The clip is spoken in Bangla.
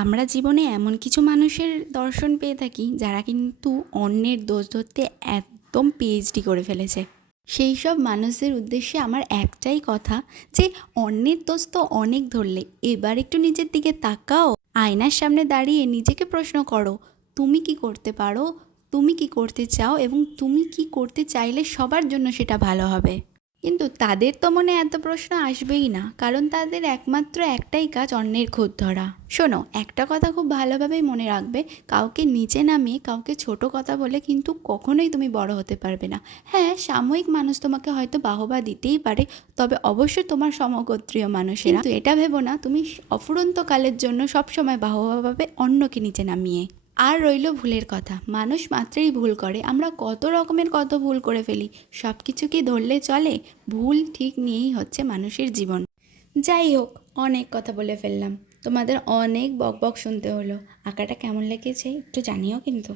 আমরা জীবনে এমন কিছু মানুষের দর্শন পেয়ে থাকি যারা কিন্তু অন্যের দোষ ধরতে একদম পিএইচডি করে ফেলেছে। সেই সব মানুষদের উদ্দেশ্যে আমার একটাই কথা, যে অন্যের দোষ তো অনেক ধরলে, এবার একটু নিজের দিকে তাকাও। আয়নার সামনে দাঁড়িয়ে নিজেকে প্রশ্ন করো, তুমি কি করতে পারো, তুমি কি করতে চাও, এবং তুমি কি করতে চাইলে সবার জন্য সেটা ভালো হবে। কিন্তু তাদের তো মনে এত প্রশ্ন আসবেই না, কারণ তাদের একমাত্র একটাই কাজ অন্যের খুঁত ধরা। শোনো, একটা কথা খুব ভালোভাবেই মনে রাখবে, কাউকে নিচে নামিয়ে কাউকে ছোট কথা বলে কিন্তু কখনোই তুমি বড় হতে পারবে না। হ্যাঁ, সাময়িক মানুষ তোমাকে হয়তো বাহবা দিতেই পারে, তবে অবশ্যই তোমার সমগোত্রীয় মানুষেরা। কিন্তু এটা ভেবো না তুমি অফুরন্তকালের জন্য সবসময় বাহবা পাবে অন্যকে নিচে নামিয়ে। আর রইল ভুলের কথা, মানুষ মাত্রই ভুল করে, আমরা কত রকমের কত ভুল করে ফেলি। সব কিছু কি ধরলে চলে? ভুল ঠিক নিয়েই হচ্ছে মানুষের জীবন। যাই হোক, অনেক কথা বলে ফেললাম, তোমাদের অনেক বকবক শুনতে হলো। আঁকাটা কেমন লেগেছে একটু জানিও কিন্তু।